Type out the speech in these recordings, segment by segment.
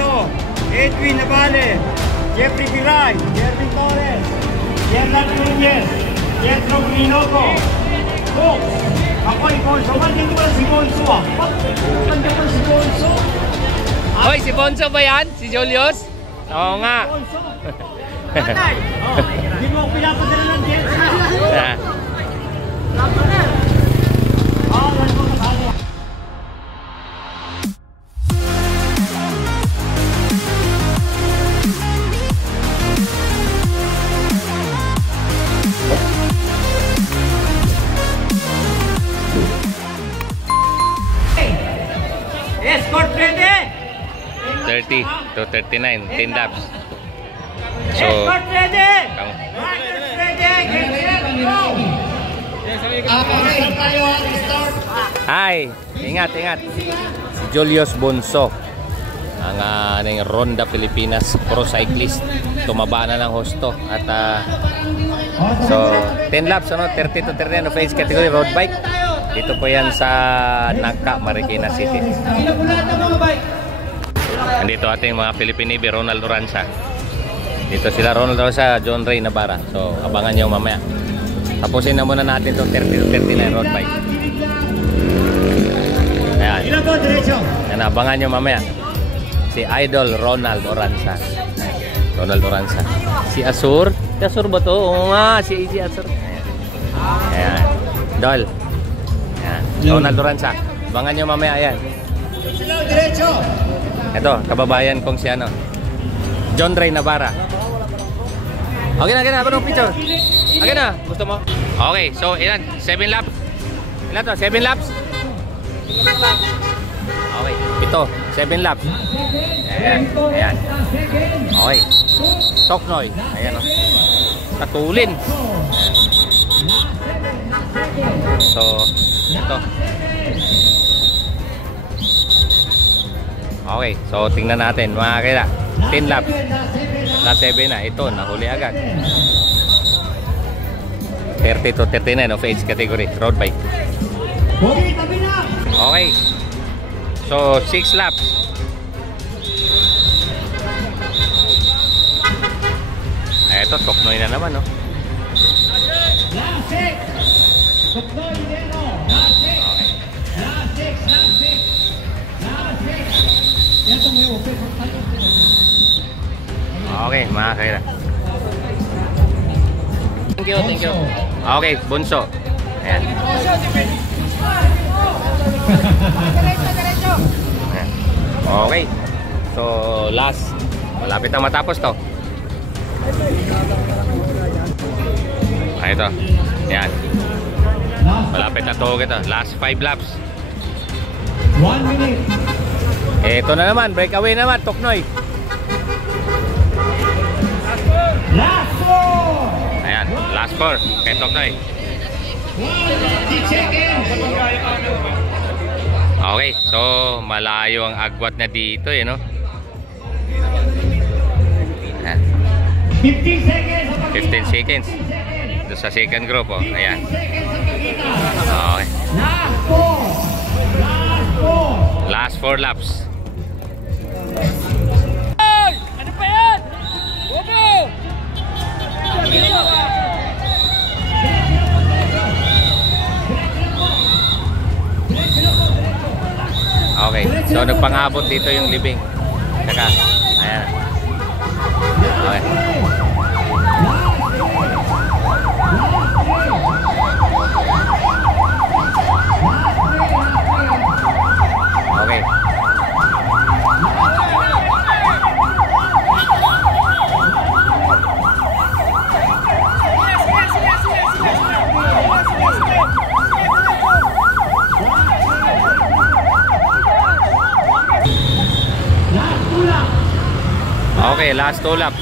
Lorenzo, Edwin Navale, Jeffrey Piray, Jerry Torres, Yerlan Nunez, Pietro Grinoco, Fox. Ako ay Bonso. Mandyan ko pala si Bonso ah. Mandyan ko si Bonso. Hoy, si Bonso ba yan? Si Julius? Oo nga. Bonso. Patay. Hindi mo ako pinapadala ng Jensa. Escort ready! 30 to 39, 10 laps. So, Escort ready! Riders ready! hi! Ingat, ingat. Si Julius Bonso. Ang Ronda Pilipinas Pro Cyclist. Tumaba na ng husto. At so, 10 laps, ano? 30 to 39 of age category road bike. Dito po yan sa Nagka, Marikina City. Nandito ating mga Philippine Navy, Ronald Oranza. Dito sila Ronald Oranza, John Ray Navarra. So, abangan nyo mamaya. Tapusin na muna natin itong 30 to 39 road bike. Ayan. Yan, abangan nyo mamaya. Si Idol Ronald Oranza. Ronald Oranza. Si Asur. Si Asur ba to? Oo nga, si Asur. Ayan. Dol. Ayan. Ronald Oranza. Abangan nyo mamaya. Ayan. Ito, kababayan kong si ano. John Ray Navarra. Okay na. Parang picture. Okay na. Gusto mo? Okay, so ilan? 7 laps. Ilan to? 7 laps? Okay, ito. 7 laps. Ayan. Okay. Toknoy. Ayan o. Katulin. So, ito. Okay, so tingnan natin mga kaya 10 laps. Na 7 na, ito nahuli agad. 30 to 39 of age category road bike. Okay. So 6 laps. Ito Toknoy na naman, no. Okay, mga kaira. Thank you. Okay, Bunso. Ayan. Okay. So, last. Malapit na matapos to. Ito. Ayan. Malapit na to. Last 5 laps. 1 minute. Ito na naman. Breakaway naman. Toknoy. Last 4. Ayan. Last 4. Kay Toknoy. 1 seconds. Okay. So, malayo ang agwat na dito, no? Ayan. 15 seconds. 15 seconds. Doon sa second group, oh. Ayan. Okay. Last 4 laps. Ay! Ano pa yan? Bobo! Okay. So, nagpangabot dito yung libing. Saka, ayan. Okay. Okay. Okay, last 2 laps.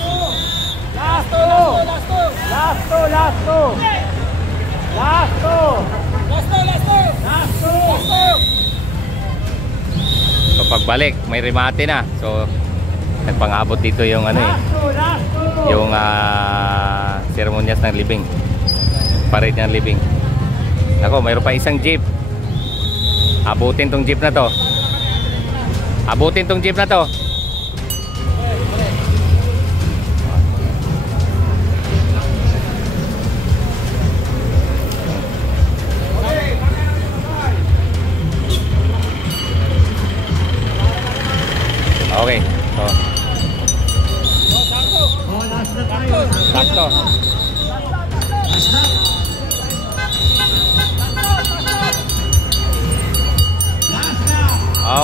So pagbalik, may remate na. So nagpangabot dito yung ano eh. Yung seremonyas ng libing. Parade ng libing. Ako, mayroon pa isang jeep. Abutin tong jeep na to. Okay. So, Oh, last na tayo. sakto. Last na.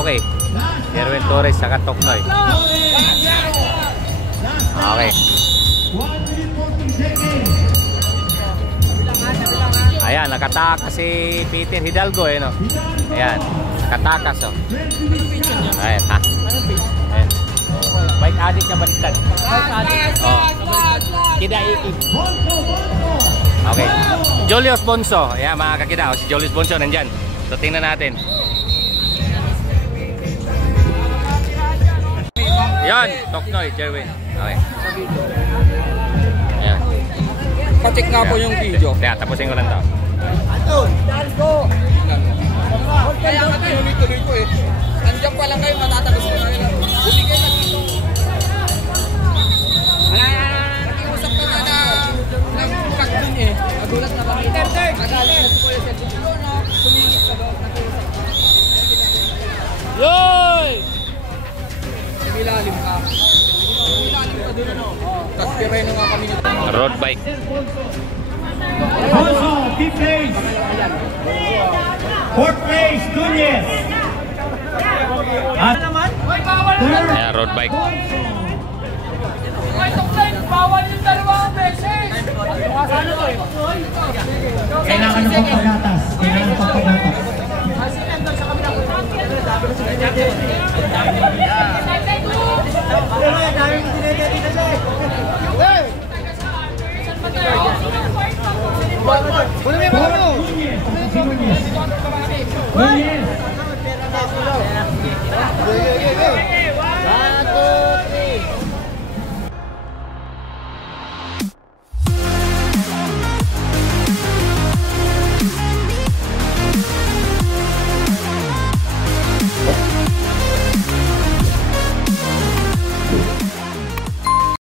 Okay. Jerwin Torres saka Toknoy. Okay. 1 minute 40 seconds. Ayan, nakatakas si Peter Hidalgo no. Ayan, nakatakas oh. Ayan, ha. Ayan. Bike addict na baliktad. Oh. Kida iki. Okay. Julius Bonso. Ayan, mga kakida. Si Julius Bonso nandyan. So, tingnan natin. Yan, Toknoy, Jerwin. Okay. Ayan. Pacheck nga po yung video. Kaya, tapusin ko lang to. Kaya nga tinuloy-tuloy ko eh. Nandiyan pa lang kayo, matatagos ko na kayo. Bumigay na dito. Nakiusap ka na nag-cut dun eh. Nagulat na kami. Nagalit na po yung cellphone. Tumingit ka doon. Yoy! Nagilalim ka. Nagilalim ka doon ano. Tapos pireno nga kami nito. Road bike. Bonso, 5th place. 4th place, Nunez. At Ayan, road bike. Bawal yung dalawang beses! kailangan ng pagpagatas. Kailangan ng pagpagatas.